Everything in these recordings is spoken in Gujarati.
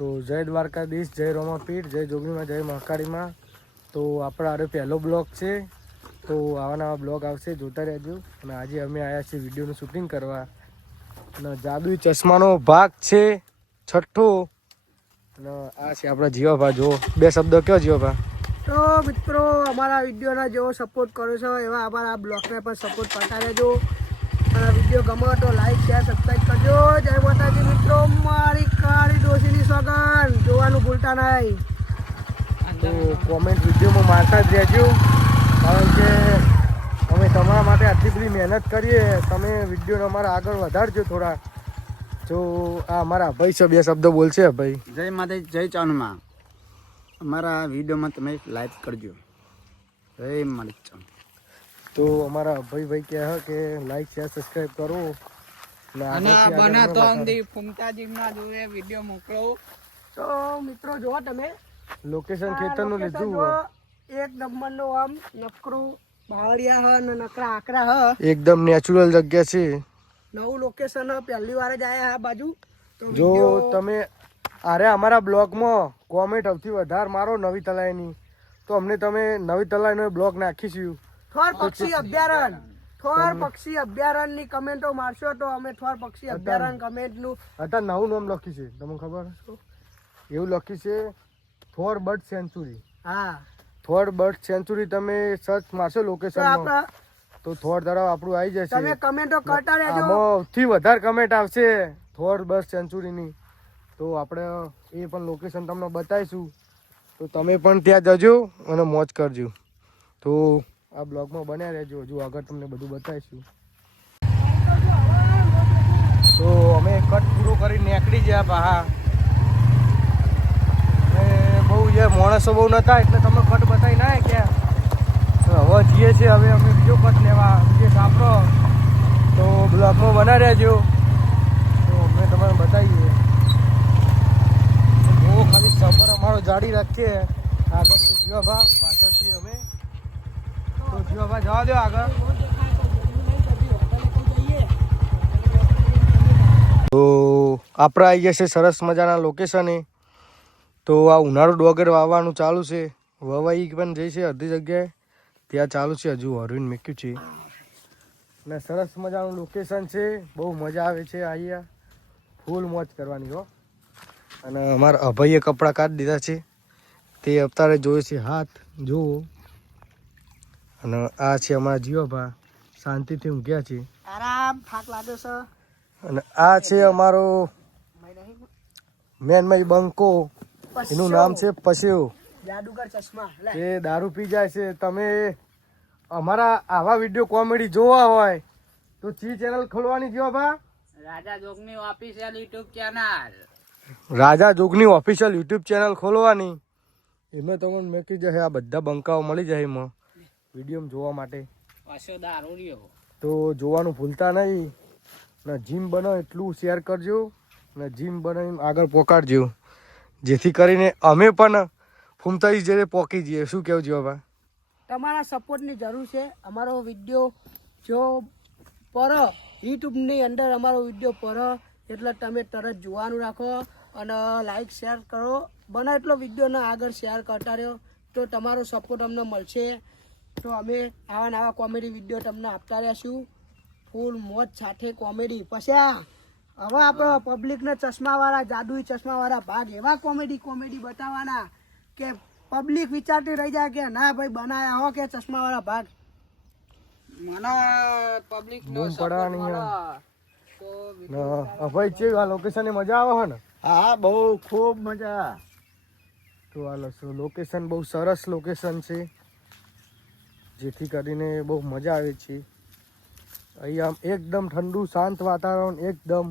તો જય દ્વારકાધીશ, જય રોમાપીર, જય જોગણીમાં, જય મહાકાળીમાં. તો આપણા આરે પહેલો બ્લોગ છે. તો આવા નવા બ્લોગ આવશે, જોતા રહેજો. અને આજે અમે આવ્યા છીએ વિડીયોનું શૂટિંગ કરવા. અને જાદુઈ ચશ્માનો ભાગ છે 6ઠ્ઠો. અને આ છે આપણા જીવાભા. જો બે શબ્દ કયો જીવાભા? તો મિત્રો અમારા વિડીયોના જેવો સપોર્ટ કરો છો એવા અમારા બ્લોગને પણ સપોર્ટ કરતા રહેજો. અને વિડીયો ગમે તો લાઈક શેર સબસ્ક્રાઈબ કરજો. જય માતાજી મિત્રો, મારી કાળી ડોશીની સોગન જોવાનું ભૂલતા નહીં. તો કોમેન્ટ વિડીયોમાં મારતા જ રહેજો, કારણ કે અમે તમારા માટે આટલી બધી મહેનત કરીએ, તમે વિડીયોને અમારા આગળ વધારજો થોડા. જો આ અમારા ભાઈ છે, બે શબ્દ બોલશે ભાઈ. જય માતાજી, જય ચાનુમાં. અમારા વિડીયોમાં તમે લાઈક કરજો. જય મારી ચાન. તો અમારા ભાઈ કહે કે લાઈક શેર સબસ્ક્રાઈબ કરો. અને આ બના તો અંધી ફૂમતાજીના જોડે વિડીયો મોકલો. તો મિત્રો જો તમે લોકેશન ખેતરનું લીધું, એક નંબરનો આમ નકરું બાવળિયા હ ને નકરા આકરા હ. એકદમ નેચરલ જગ્યા છે. નવું લોકેશન પહેલી વાર જ આયા આ બાજુ. તો જો તમે અરે અમારા બ્લોગમાં કોમેન્ટ સૌથી વધારે મારો નવી તલાઈની, તો અમને તમે નવી તલાઈનો બ્લોગ નાખીશું. થોર પક્ષી અભયારણ્ય, થોર પક્ષી અભયારણ્યની કમેન્ટો મારશો તો અમે થોર પક્ષી અભયારણ્ય કમેન્ટનું અત્યારે નવું નામ લખ્યું છે, તમને ખબર છે? એવું લખ્યું છે થોર બર્ડ સેન્ચુરી. હા, થોર બર્ડ સેન્ચુરી તમે સર્ચ મારશો તો લોકેશનમાં આપણા તો થોર તળાવ આપણું આવી જશે. તમે કમેન્ટો કરતા રહેજો. આમાં સૌથી વધારે કમેન્ટ આવશે થોર બર્ડ સેન્ચુરીની. તો આપણે એ પણ લોકેશન તમને બતાવીશું, તો તમે પણ ત્યાં જજો અને મોજ કરજો. તો આ બ્લોગમાં બન્યા રહેજો, હજુ આગળ તમને બધું બતાવીશું. તો અમે કટ પૂરો કરીને નીકળી ગયા બહાર. બહુ માણસો બહુ નતા એટલે તમે કટ બતાવી ના ક્યાં. હવે જઈએ છીએ, હવે અમે બીજો કટ લેવા બીજે સાપડો. તો બ્લોગમાં બના રહેજો, તો અમે તમને બતાવીએ. બહુ ખાલી સફર અમારો જાડી રાખીએ. આગળથી જીવાભા, પાછળથી અમે. તો જીવાભા જવા દો આગળ. તો આપણે આવી ગયા છે સરસ મજાના લોકેશને. તો આ ઉનાળુ ડોગર વાવવાનું ચાલુ છે, વવાઈ પણ જઈ છે અડધી જગ્યાએ, ત્યાં ચાલુ છે. હજુ હરવીને મૂક્યું છે. અને સરસ મજાનું લોકેશન છે, બહુ મજા આવે છે અહીંયા, ફૂલ મોજ કરવાની હો. અને અમારા અભઈએ કપડાં કાઢી દીધા છે, તે અત્યારે જોયે છે હાથ જુઓ. અને આ છે અમારા જીવાભા, શાંતિથી ઊંઘ્યા છે. આરામ થાક લાગ્યો છે. અને આ છે અમારો મેનમય બંકો, એનું નામ છે પસ્યો. જાદુગર ચશ્મા. લે. એ દારૂ પી જાય છે. તમે અમારા આવા વિડીયો કોમેડી જોવા હોય તો ચી ચેનલ ખોલવાની જીવાભા? રાજા જોગની ઓફિશિયલ યુટ્યુબ ચેનલ. રાજા જોગની ઓફિશિયલ યુટ્યુબ ચેનલ ખોલવાની. એમાં તમને મેકી જશે આ બધા બંકાઓ મળી જાય એમાં વિડીયો જોવા માટે. પાછો દારૂ રહ્યો. તો જોવાનું ભૂલતા નહીં. ને જીમ બનો એટલું શેર કરજો, ને જીમ બનાવીને આગળ પોકાડજો, જેથી કરીને અમે પણ ફૂમતાઈ જેને પોકી જઈએ. શું કેવું જીવાભા? તમારા સપોર્ટની જરૂર છે. અમારો વિડીયો જો પર યુટ્યુબની અંદર અમારો વિડીયો પર એટલે તમે તરત જોવાનું રાખો અને લાઈક શેર કરો. બને એટલો વિડીયોને આગળ શેર કરતા રહ્યો તો તમારો સપોર્ટ અમને મળશે. તો અમે આવા નવા કોમેડી વિડીયો તમને આપતા રહીશું, ફૂલ મોજ સાથે કોમેડી. પછી હવે આપણે પબ્લિકને ચશ્માવાળા, જાદુઈ ચશ્માવાળા ભાગ એવા કોમેડી બતાવવાના કે પબ્લિક વિચારતી રહી જાય કે ના ભાઈ બનાયા હો કે ચશ્માવાળા ભાગ. મને પબ્લિક નો બૂમ સપોર્ટ પડવાની મળે તો ભાઈ છે આ લોકેશનની મજા આવે ને? હા, બહુ ખૂબ મજા. તો આ લોકેશન બહુ સરસ લોકેશન છે, જેથી કરીને બહુ મજા આવે છે. અહીંયા એકદમ ઠંડુ શાંત વાતાવરણ, એકદમ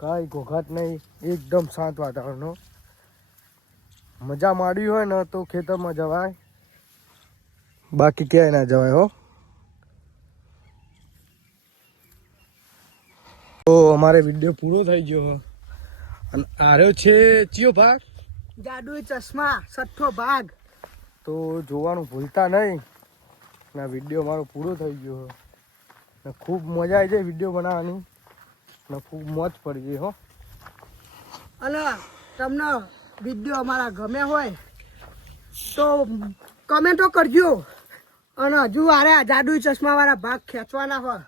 કાંઈ ઘોઘાટ નહીં, એકદમ શાંત વાતાવરણ. મજા માંડવી હોય ને તો ખેતરમાં જવાય, બાકી ક્યાંય ના જવાય હો. તો અમારે વિડીયો પૂરો થઈ ગયો. અને આર્યો છે ચિયો ભાગ? જાદુઈ ચશ્મા 6ઠ્ઠો ભાગ. તો જોવાનું ભૂલતા નહીં. ના વિડીયો મારો પૂરો થઈ ગયો. ને ખૂબ મજા આવી જાય વિડીયો બનાવવાની, ને ખૂબ મોજ પડી ગઈ હો. અને તમને વિડીયો અમારા ગમે હોય તો કમેન્ટો કરજો. અને હજુ આરે જાદુઈ ચશ્માવાળા ભાગ ખેંચવાના હોય,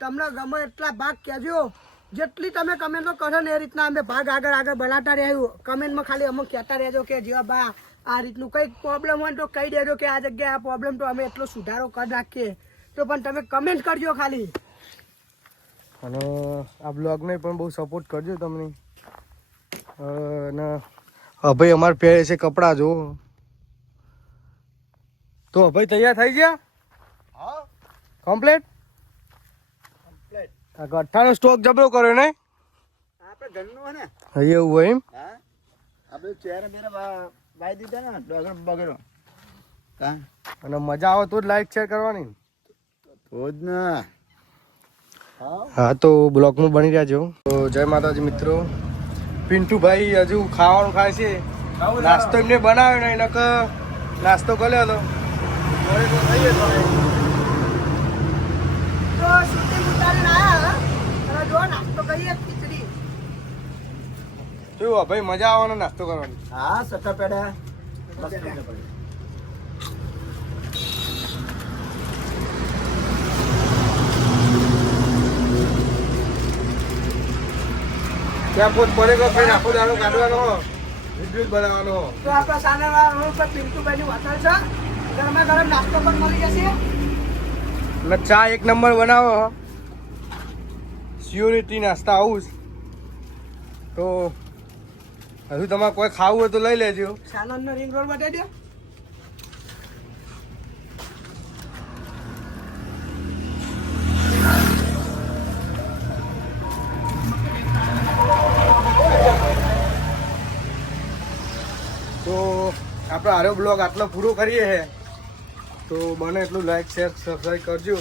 તમને ગમે એટલા ભાગ કહેજો. જેટલી તમે કમેન્ટો કરો ને એ રીતના અમે ભાગ આગળ બનાવતા રહ્યું. કમેન્ટમાં ખાલી અમુક કહેતા રહેજો કે જીવા બા આ રીતનું કંઈક પ્રોબ્લેમ હોય તો કહી દેજો કે આ જગ્યાએ આ પ્રોબ્લેમ, તો અમે એટલો સુધારો કરી નાખીએ. તો પણ તમે કમેન્ટ કરજો ખાલી. અને આ બ્લોગને પણ બહુ સપોર્ટ કરજો તમને. અને અભય અમારે પહેરે છે કપડાં જો. તો અભય તૈયાર થઈ ગયા? હા કમ્પ્લીટ. કમ્પ્લીટ. આ ગઠ્ઠાનો સ્ટોક જબરો કર્યો ને? આપણે ઘરનું હોય ને. હા એવું હોય એમ? હા આપણે ચહેરા બેરા વાઈ દીધા ને ડોગર બગડો. હા અને મજા આવે તો જ લાઈક શેર કરવાની. તો જ ને. હા તો બ્લોગમાં બની રહ્યા છો. તો જય માતાજી મિત્રો. પિન્ટુભાઈ હજુ ખાવાનું ખાય છે. નાસ્તો એમને બનાવ્યો ને એને નાસ્તો કર્યો હતો. તો શૂટિંગ ઉતારીને આવ્યા અને જો નાસ્તો કરીએ ખીચડી. જોયું ભાઈ મજા આવવાનો નાસ્તો કરવાની. હા સટા પેડા બસ ત્યાં પોત પડે ગયો ભાઈ આખો દાડો કાઢવાનો વિડીયો બનાવવાનો. તો આપણા સાનાવાળા રોડ પર પિન્ટુભાઈની હોટલ છે. ગરમા ગરમ નાસ્તો પણ મળી જશે. અને ચા એક નંબર બનાવો. સિયોરિટી નાસ્તા હાઉસ. તો હજુ તમારે કોઈ ખાવું હોય તો લઈ લેજો. સાનંદનો રિંગ રોડ બતાવી દો. તો આપણે આરો બ્લોગ આટલો પૂરો કરીએ છે. તો બને એટલું લાઈક શેર સબસ્ક્રાઈબ કરજો.